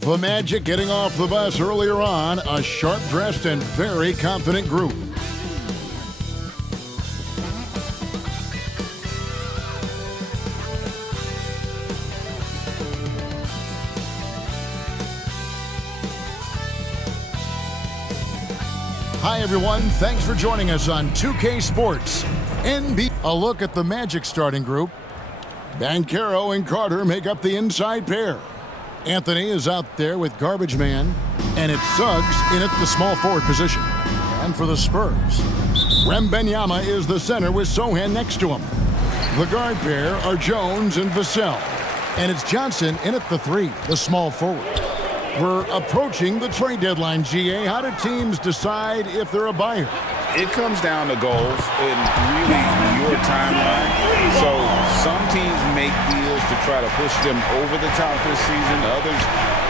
The Magic getting off the bus earlier on, a sharp-dressed and very confident group. Hi everyone, thanks for joining us on 2K Sports. A look at the Magic starting group. Banchero and Carter make up the inside pair. Anthony is out there with Garbage Man, and it's Suggs in at the small forward position. And for the Spurs, Wembanyama is the center with Sohan next to him. The guard pair are Jones and Vassell, and it's Johnson in at the 3, the small forward. We're approaching the trade deadline, GA. How do teams decide if they're a buyer? It comes down to goals and really your timeline. So some teams make deals to try to push them over the top this season. Others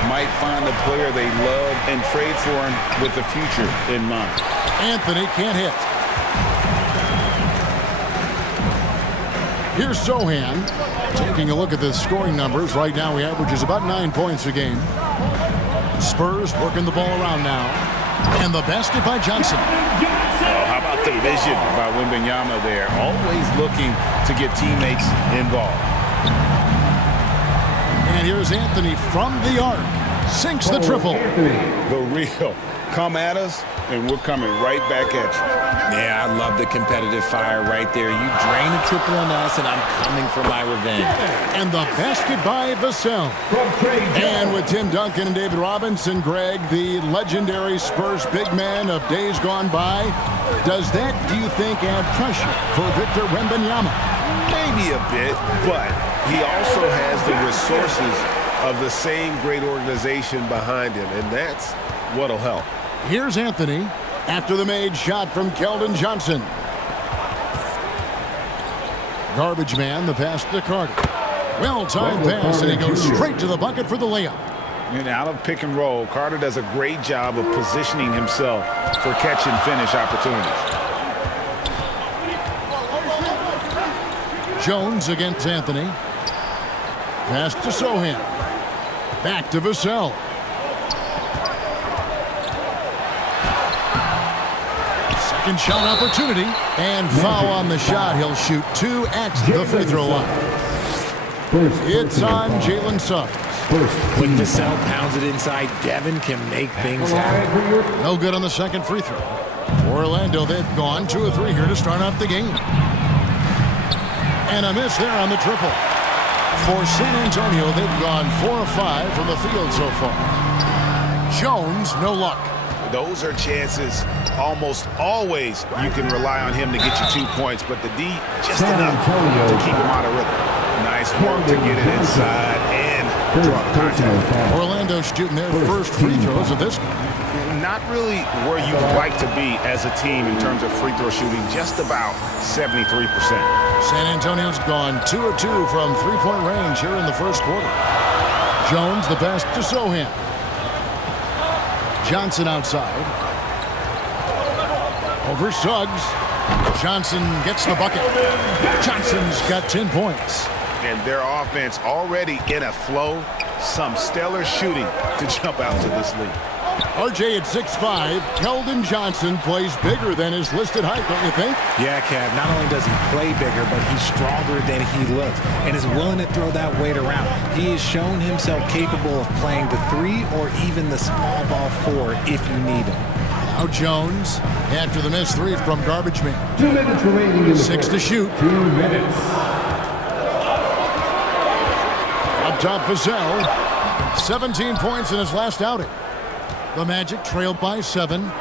might find a player they love and trade for him with the future in mind. Anthony can't hit. Here's Sohan. Taking a look at the scoring numbers. Right now he averages about 9 points a game. Spurs working the ball around now. And the basket by Johnson. How about the vision by Wembanyama there? Always looking to get teammates involved. And here's Anthony from the arc. Sinks the triple. The real. Come at us, and we're coming right back at you. Yeah, I love the competitive fire right there. You drain a triple on us, and I'm coming for my revenge. And the basket by Vassell. And with Tim Duncan and David Robinson, Greg, the legendary Spurs big man of days gone by, does that, do you think, add pressure for Victor Wembanyama? Maybe a bit, but he also has the resources of the same great organization behind him, and that's what'll help. Here's Anthony after the made shot from Keldon Johnson. Garbage Man, the pass to Carter. Well-timed pass, and he goes straight to the bucket for the layup. And out of pick and roll, Carter does a great job of positioning himself for catch and finish opportunities. Jones against Anthony. Pass to Sohan. Back to Vassell. Second shot opportunity, and foul on the shot. He'll shoot 2 at the free throw line. It's on Jalen Suggs. When Vassell pounds it inside, Devin can make things happen. No good on the second free throw. For Orlando, they've gone 2 of 3 here to start out the game. And a miss there on the triple. For San Antonio, they've gone 4 of 5 from the field so far. Jones, no luck. Those are chances almost always you can rely on him to get you 2 points, but the D just enough to keep him out of rhythm. Nice work to get it inside and draw the contact. Orlando shooting their first free throws of this game. Not really where you'd like to be as a team in terms of free throw shooting, just about 73%. San Antonio's gone 2 of 2 from three-point range here in the first quarter. Jones, the pass to Sohan. Johnson outside. Over Suggs. Johnson gets the bucket. Johnson's got 10 points. And their offense already in a flow. Some stellar shooting to jump out to this league. RJ at 6'5", Keldon Johnson plays bigger than his listed height, don't you think? Yeah, Kev, not only does he play bigger, but he's stronger than he looks and is willing to throw that weight around. He has shown himself capable of playing the 3 or even the small ball 4 if you need him. Now Jones, after the missed 3 from Garbage Man. 2 minutes remaining in the 6 to shoot. 2 minutes. Up top, Vassell. 17 points in his last outing. The Magic trailed by 7. The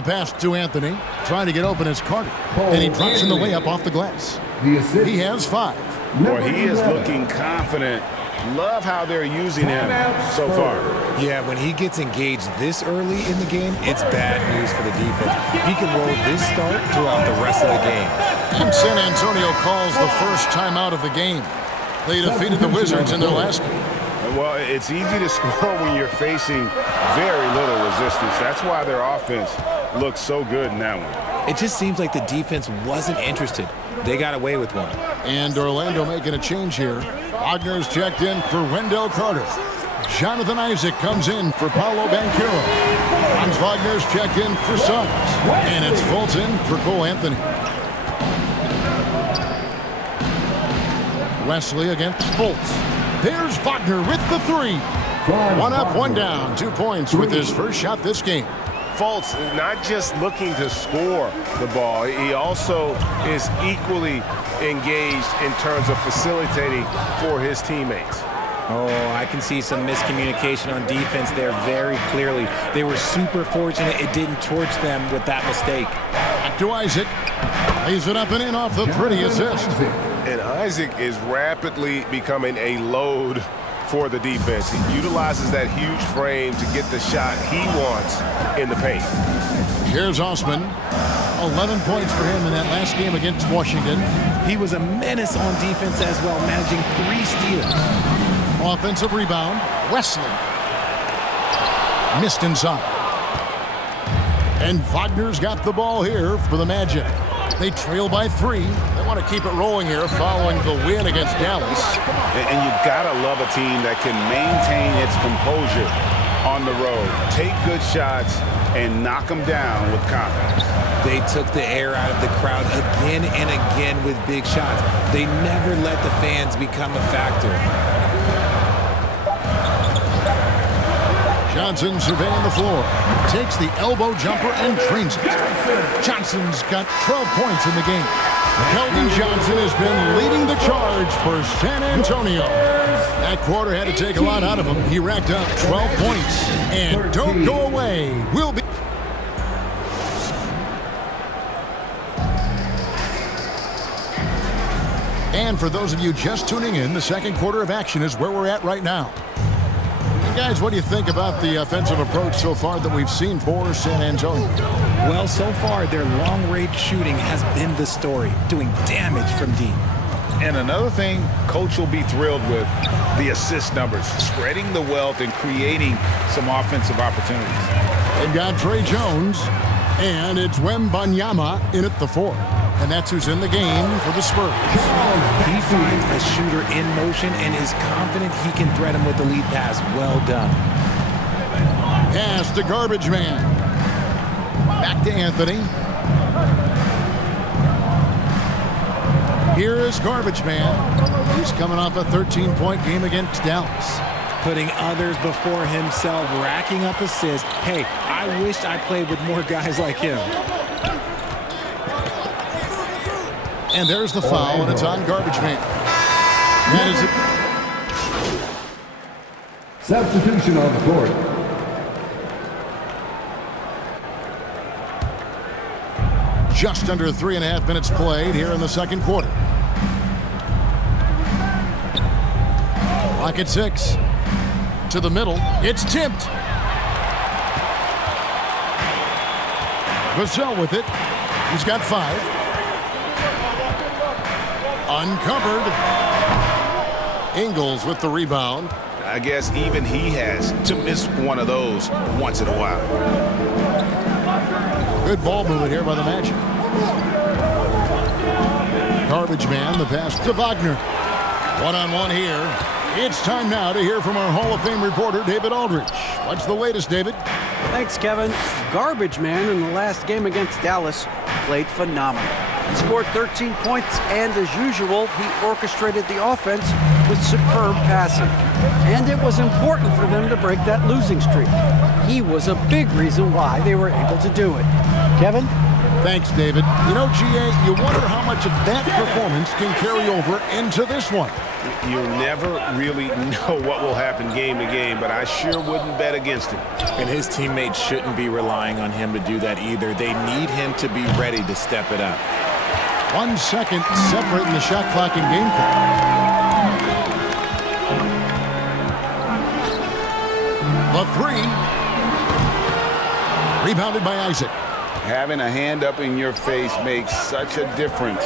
pass to Anthony. Trying to get open as Carter. And he drops in the layup off the glass. He has 5. Boy, he is looking confident. Love how they're using him so far. Yeah, when he gets engaged this early in the game, it's bad news for the defense. He can roll this start throughout the rest of the game. And San Antonio calls the first timeout of the game. They defeated the Wizards in their last game. Well, it's easy to score when you're facing very little resistance. That's why their offense looks so good in that one. It just seems like the defense wasn't interested. They got away with one. And Orlando making a change here. Wagner's checked in for Wendell Carter. Jonathan Isaac comes in for Paolo Banchero. Franz Wagner's check in for Suggs. And it's Fulton for Cole Anthony. Wesley against Fultz. There's Wagner with the three. One up, one down. 2 points with his first shot this game. Fultz is not just looking to score the ball. He also is equally engaged in terms of facilitating for his teammates. Oh, I can see some miscommunication on defense there very clearly. They were super fortunate it didn't torch them with that mistake. Back to Isaac. Lays it up and in off the pretty assist. And Isaac is rapidly becoming a load for the defense. He utilizes that huge frame to get the shot he wants in the paint. Here's Osman. 11 points for him in that last game against Washington. He was a menace on defense as well, managing 3 steals. Offensive rebound. Wesley. Missed inside. And Wagner's got the ball here for the Magic. They trail by 3. They want to keep it rolling here following the win against Dallas. And you've got to love a team that can maintain its composure on the road. Take good shots and knock them down with confidence. They took the air out of the crowd again and again with big shots. They never let the fans become a factor. Johnson surveying the floor. Takes the elbow jumper and drains it. Johnson's got 12 points in the game. Keldon Johnson has been leading the charge for San Antonio. That quarter had to take a lot out of him. He racked up 12 points. And don't go away. We'll be... And for those of you just tuning in, the second quarter of action is where we're at right now. Guys, what do you think about the offensive approach so far that we've seen for San Antonio? Well, so far, their long-range shooting has been the story, doing damage from deep. And another thing Coach will be thrilled with, the assist numbers, spreading the wealth and creating some offensive opportunities. They've got Trey Jones, and it's Wembanyama in at the 4. And that's who's in the game for the Spurs. He finds a shooter in motion and is confident he can thread him with the lead pass. Well done. Pass to Garbage Man. Back to Anthony. Here is Garbage Man. He's coming off a 13-point game against Dallas. Putting others before himself, racking up assists. Hey, I wish I played with more guys like him. And there's the foul, and it's on Garbage Man. That is it. Substitution on the court. Just under 3.5 minutes played here in the second quarter. Clock at 6. To the middle. It's tipped. Vassell with it. He's got 5. Uncovered. Ingles with the rebound. I guess even he has to miss one of those once in a while. Good ball movement here by the Magic. Garbage Man, the pass to Wagner. One-on-one here. It's time now to hear from our Hall of Fame reporter, David Aldridge. What's the latest, David? Thanks, Kevin. Garbage Man in the last game against Dallas played phenomenal. He scored 13 points, and as usual, he orchestrated the offense with superb passing. And it was important for them to break that losing streak. He was a big reason why they were able to do it. Kevin? Thanks, David. You know, GA, you wonder how much of that performance can carry over into this one. You never really know what will happen game to game, but I sure wouldn't bet against him. And his teammates shouldn't be relying on him to do that either. They need him to be ready to step it up. 1 second separating the shot clock and game clock. The 3. Rebounded by Isaac. Having a hand up in your face makes such a difference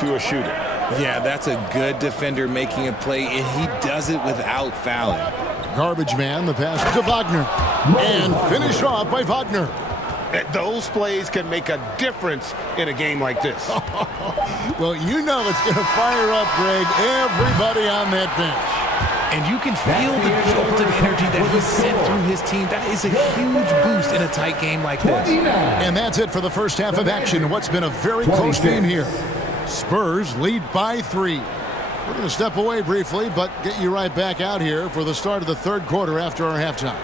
to a shooter. Yeah, that's a good defender making a play, and he does it without fouling. Garbage Man, the pass to Wagner. And finished off by Wagner. Those plays can make a difference in a game like this. Well, you know it's going to fire up, Greg, everybody on that bench. And you can feel the jolt of energy that he sent through his team. That is a huge boost in a tight game like this. And that's it for the first half of action. What's been a very close game here. Spurs lead by 3. We're going to step away briefly, but get you right back out here for the start of the third quarter after our halftime.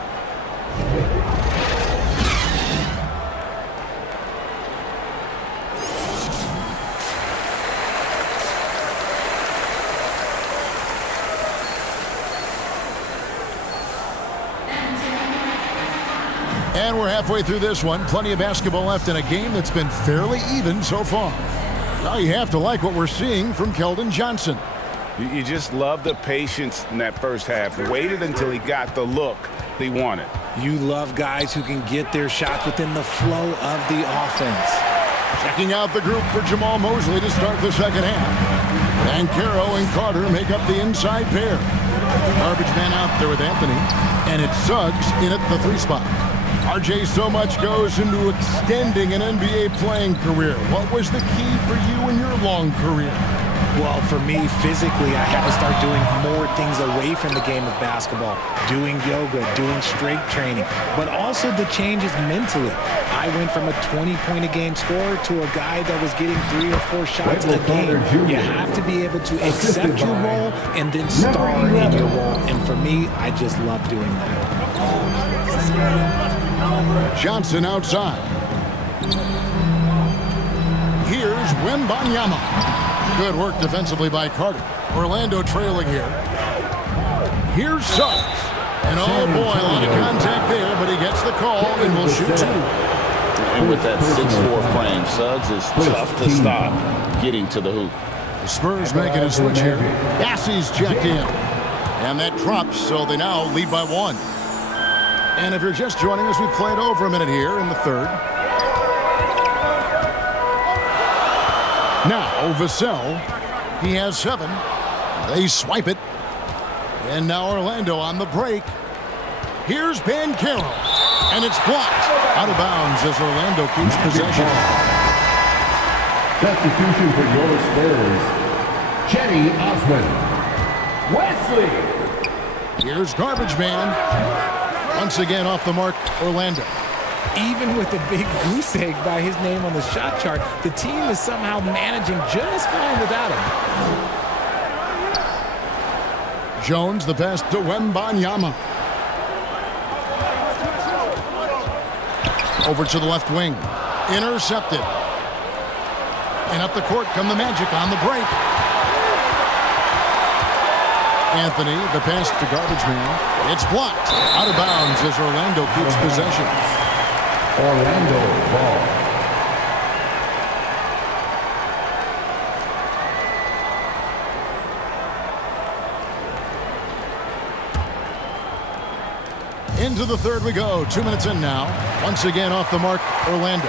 And we're halfway through this one. Plenty of basketball left in a game that's been fairly even so far. Now you have to like what we're seeing from Keldon Johnson. You just love the patience in that first half. Waited until he got the look they wanted. You love guys who can get their shots within the flow of the offense. Checking out the group for Jamal Mosley to start the second half. Banchero and Carter make up the inside pair. Garbage man out there with Anthony. And it's Suggs in at the 3 spot. RJ, so much goes into extending an NBA playing career. What was the key for you in your long career? Well, for me, physically, I had to start doing more things away from the game of basketball. Doing yoga, doing strength training, but also the changes mentally. I went from a 20-point-a-game scorer to a guy that was getting 3 or 4 shots a game. You have to be able to accept your role and then star in your role. And for me, I just love doing that. Johnson outside. Here's Wembanyama. Good work defensively by Carter. Orlando trailing here. Here's Suggs. And oh boy, a lot of contact there, but he gets the call and will shoot 2. And with that 6'4" frame, Suggs is tough to stop getting to the hoop. The Spurs making a switch here. Bassey's checked in. And that drops, so they now lead by 1. And if you're just joining us, we played over a minute here in the third. Now, Vassell, he has 7. They swipe it. And now Orlando on the break. Here's Banchero. And it's blocked. Out of bounds as Orlando keeps possession. Substitution for your Spurs, Cedi Osman. Wesley. Here's Garbage Man. Once again off the mark, Orlando. Even with a big goose egg by his name on the shot chart, the team is somehow managing just fine without him. Jones, the pass to Wembanyama. Over to the left wing. Intercepted. And up the court come the Magic on the break. Anthony, the pass to Garbage Man. It's blocked. Out of bounds as Orlando keeps possession. Orlando ball. Into the third we go. 2 minutes in now. Once again off the mark, Orlando.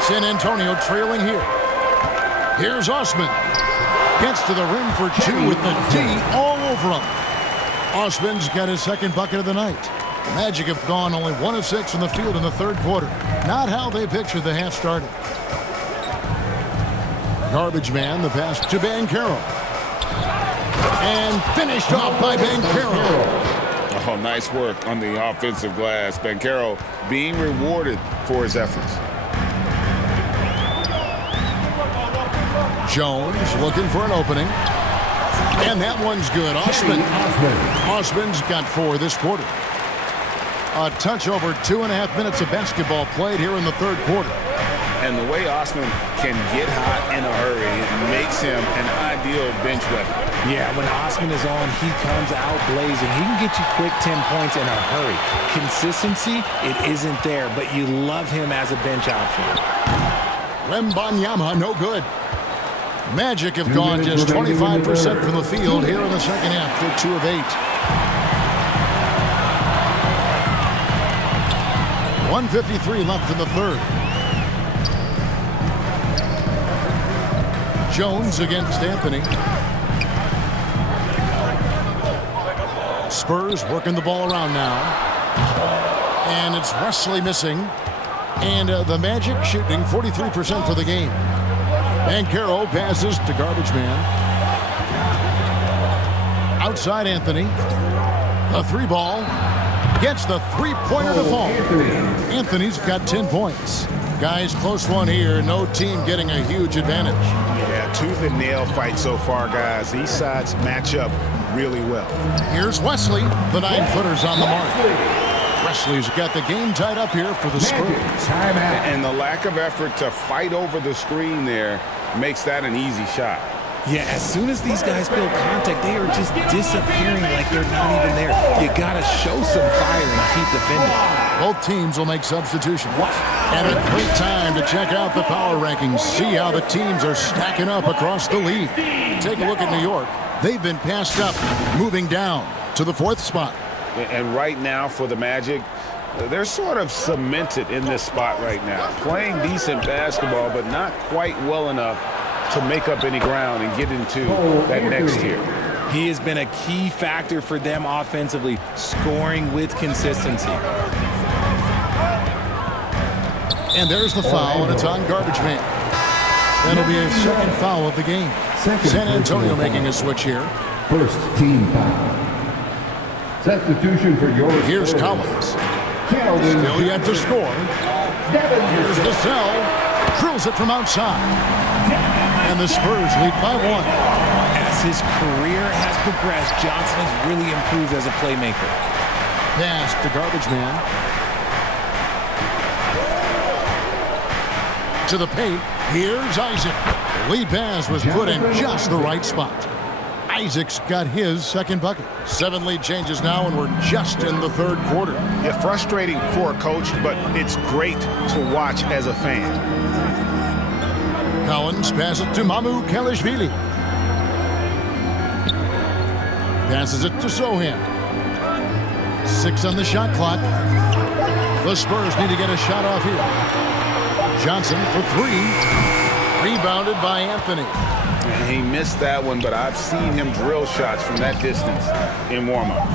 San Antonio trailing here. Here's Osman. Gets to the rim for 2 with the D all over him. Osman's got his second bucket of the night. The Magic have gone only 1 of 6 from the field in the third quarter. Not how they pictured the half started. Garbage man, the pass to Banchero. And finished off by Banchero. Oh, nice work on the offensive glass. Banchero being rewarded for his efforts. Jones looking for an opening. And that one's good. Osman's got 4 this quarter. A touch over 2.5 minutes of basketball played here in the third quarter. And the way Osman can get hot in a hurry makes him an ideal bench weapon. Yeah, when Osman is on, he comes out blazing. He can get you quick 10 points in a hurry. Consistency, it isn't there, but you love him as a bench option. Wembanyama, no good. Magic have gone just 25% from the field here in the second half. They're 2 of 8. 1:53 left in the third. Jones against Anthony. Spurs working the ball around now. And it's Wesley missing. And the Magic shooting 43% for the game. Banchero passes to Garbage Man. Outside Anthony. The three ball gets the three-pointer to fall. Anthony's got 10 points. Guys, close one here. No team getting a huge advantage. Yeah, tooth and nail fight so far, guys. These sides match up really well. Here's Wesley. The 9-footer's on the mark. Wesley's got the game tied up here for the Spurs. And the lack of effort to fight over the screen there makes that an easy shot. Yeah, as soon as these guys feel contact, they are just disappearing like they're not even there. You got to show some fire and keep defending. Both teams will make substitutions. And a great time to check out the power rankings. See how the teams are stacking up across the league. Take a look at New York. They've been passed up, moving down to the 4th spot. And right now for the Magic, they're sort of cemented in this spot right now. Playing decent basketball, but not quite well enough to make up any ground and get into that next tier. He has been a key factor for them offensively, scoring with consistency. And there's the foul, and it's on Garbage Man. That'll be a second foul of the game. San Antonio making a switch here. First team foul. Substitution for your Here's Spurs. Collins. Keldon Still yet to score. Here's Vassell. Drills it from outside. And the Spurs lead by 1. As his career has progressed, Johnson has really improved as a playmaker. Pass to Garbage Man. To the paint. Here's Isaac. The lead pass was put in just the right spot. Isaac's got his second bucket. 7 lead changes now, and we're just in the 3rd quarter. Yeah, frustrating for a coach, but it's great to watch as a fan. Collins passes it to Mamu Kalishvili. Passes it to Sohan. 6 on the shot clock. The Spurs need to get a shot off here. Johnson for 3. Rebounded by Anthony. He missed that one, but I've seen him drill shots from that distance in warm-up.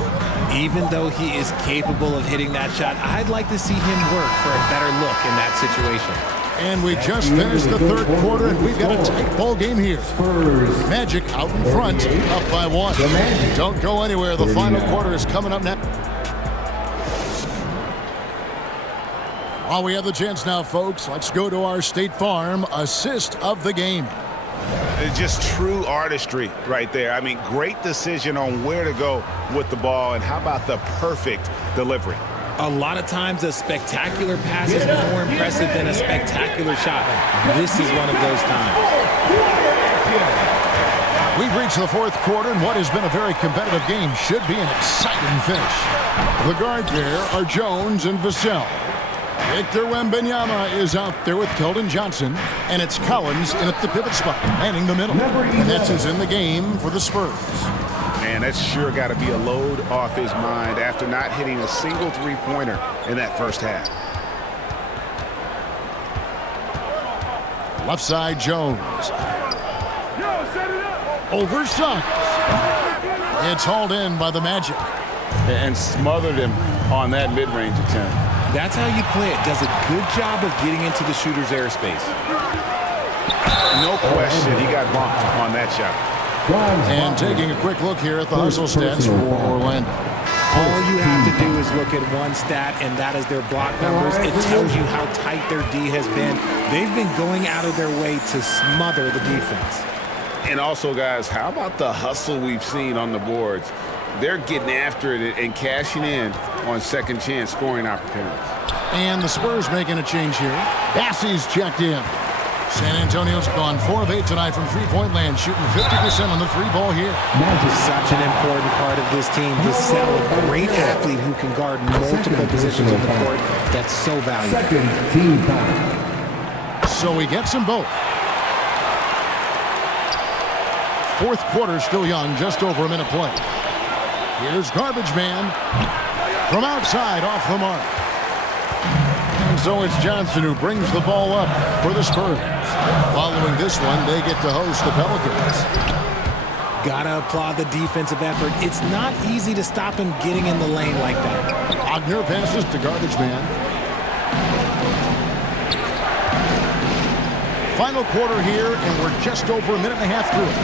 Even though he is capable of hitting that shot, I'd like to see him work for a better look in that situation. And we just finished the 3rd quarter, and we've got a tight ball game here. Magic out in front, up by 1. Don't go anywhere. The final quarter is coming up next. While we have the chance now, folks, let's go to our State Farm assist of the game. Just true artistry right there. I mean, great decision on where to go with the ball, and how about the perfect delivery? A lot of times a spectacular pass is more impressive than a spectacular shot. This is one of those times. We've reached the 4th quarter, and what has been a very competitive game should be an exciting finish. The guard pair are Jones and Vassell. Victor Wembanyama is out there with Keldon Johnson, and it's Collins in at the pivot spot, manning the middle. And that's who's in the game for the Spurs. Man, that's sure got to be a load off his mind after not hitting a single three-pointer in that first half. Left side, Jones. Over Suggs. It's hauled in by the Magic. And smothered him on that mid-range attempt. That's how you play it. Does a good job of getting into the shooter's airspace. No question, he got bumped on that shot. And taking a quick look here at the hustle stats for Orlando. All you have to do is look at one stat, and that is their block numbers. It tells you how tight their D has been. They've been going out of their way to smother the defense. And also, guys, how about the hustle we've seen on the boards? They're getting after it and cashing in on second chance scoring opportunities. And the Spurs making a change here. Bassey's checked in. San Antonio's gone 4 of 8 tonight from three-point land, shooting 50% on the 3-ball here. Such an important part of this team. Vassell, a great athlete who can guard multiple positions on the court. That's so valuable. Second team foul. So he gets them both. 4th quarter still young, just over a minute play. Here's Garbage Man from outside off the mark. And so it's Johnson who brings the ball up for the Spurs. Following this one, they get to host the Pelicans. Gotta applaud the defensive effort. It's not easy to stop him getting in the lane like that. Wagner passes to Garbage Man. Final quarter here, and we're just over a minute and a half through it.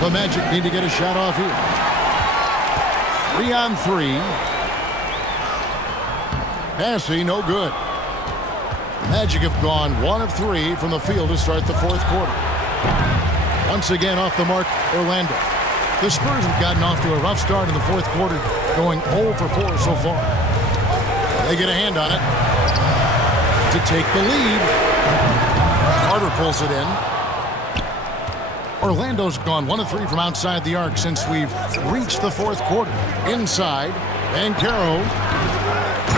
The Magic need to get a shot off here. 3-on-3. Passing, no good. Magic have gone 1 of 3 from the field to start the fourth quarter. Once again off the mark, Orlando. The Spurs have gotten off to a rough start in the fourth quarter, going 0 for 4 so far. They get a hand on it to take the lead. Carter pulls it in. Orlando's gone 1 of 3 from outside the arc since we've reached the fourth quarter. Inside, Banchero.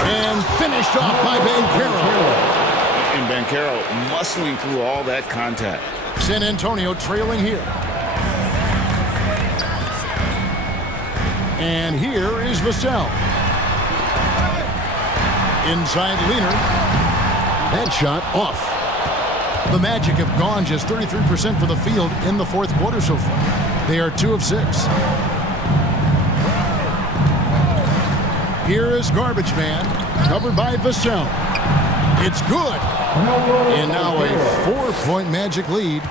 And finished off by Banchero. And Banchero muscling through all that contact. San Antonio trailing here. And here is Vassell. Inside Leaner. That shot off. The Magic have gone just 33% from the field in the fourth quarter so far. They are 2 of 6. Here is Garbage Man, covered by Vassell. It's good. And now a 4-point Magic lead.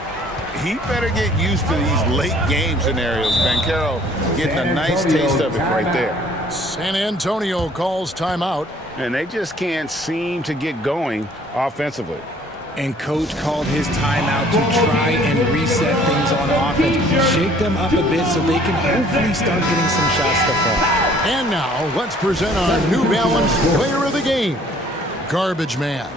He better get used to these late game scenarios. Banchero getting a nice taste of it right there. San Antonio calls timeout. And they just can't seem to get going offensively. And coach called his timeout to try and reset things on offense. Shake them up a bit so they can hopefully start getting some shots to fall. And now let's present our New Balance player of the game, Garbage Man.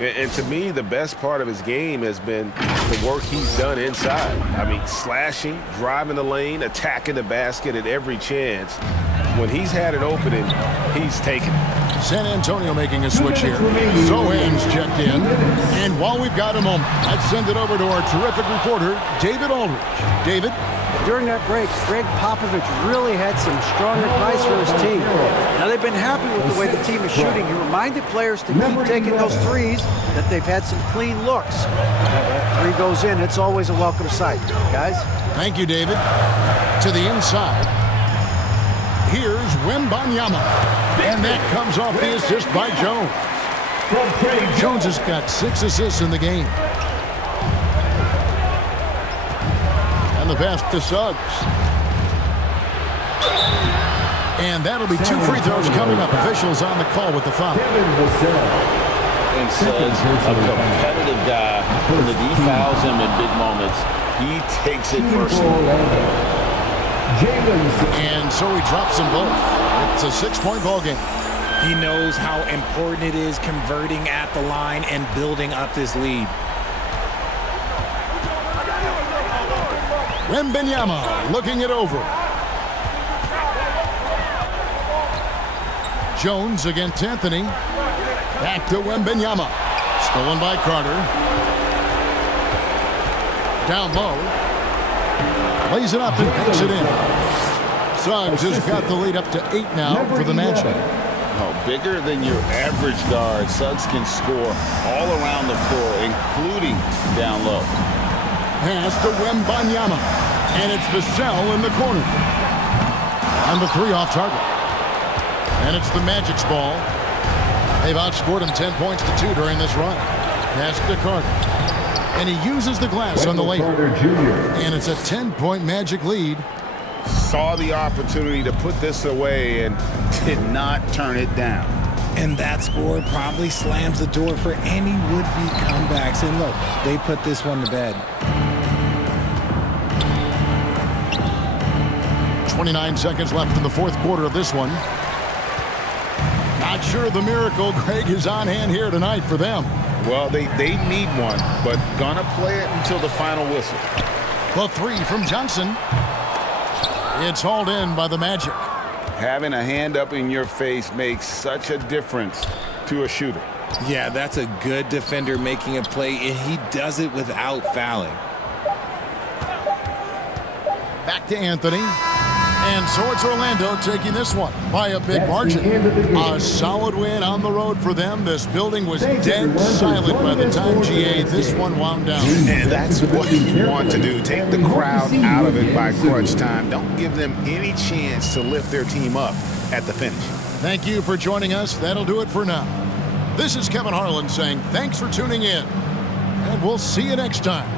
And to me, the best part of his game has been the work he's done inside. I mean, slashing, driving the lane, attacking the basket at every chance. When he's had an opening, he's taken it. San Antonio making a switch here. Zohan's checked in. And while we've got a moment, let's send it over to our terrific reporter, David Aldridge. David? During that break, Greg Popovich really had some strong advice for his team. Now they've been happy with the way the team is shooting. He reminded players to keep taking those threes, that they've had some clean looks. That 3 goes in, it's always a welcome sight. Guys? Thank you, David. To the inside. Here's Wembanyama. And that comes off the assist by Jones. Jones has got 6 assists in the game. And the pass to Suggs. And that'll be 2 free throws coming up. Officials on the call with the foul. And Suggs, a competitive guy, when the D fouls him in big moments, he takes it personally. And so he drops them both. It's a 6-point ball game. He knows how important it is converting at the line and building up this lead. Wembanyama looking it over. Jones against Anthony. Back to Wembanyama. Stolen by Carter. Down low. Lays it up and banks it in. Suggs has got the lead up to 8 now for the Magic. Oh, bigger than your average guard, Suggs can score all around the floor, including down low. Pass to Wembanyama. And it's Vassell in the corner. On the 3 off target. And it's the Magic's ball. They've outscored him 10 points to 2 during this run. Pass to Carter. And he uses the glass on the layup. And it's a 10-point Magic lead. Saw the opportunity to put this away and did not turn it down. And that score probably slams the door for any would-be comebacks. And look, they put this one to bed. 29 seconds left in the fourth quarter of this one. Not sure the miracle, Greg, is on hand here tonight for them. Well, they need one, but gonna play it until the final whistle. The 3 from Johnson. It's hauled in by the Magic. Having a hand up in your face makes such a difference to a shooter. Yeah, that's a good defender making a play, and he does it without fouling. Back to Anthony. And so it's Orlando taking this one by a big margin. A solid win on the road for them. This building was dead silent by the time, GA, this one wound down. And that's what you want to do. Take the crowd out of it by crunch time. Don't give them any chance to lift their team up at the finish. Thank you for joining us. That'll do it for now. This is Kevin Harlan saying thanks for tuning in. And we'll see you next time.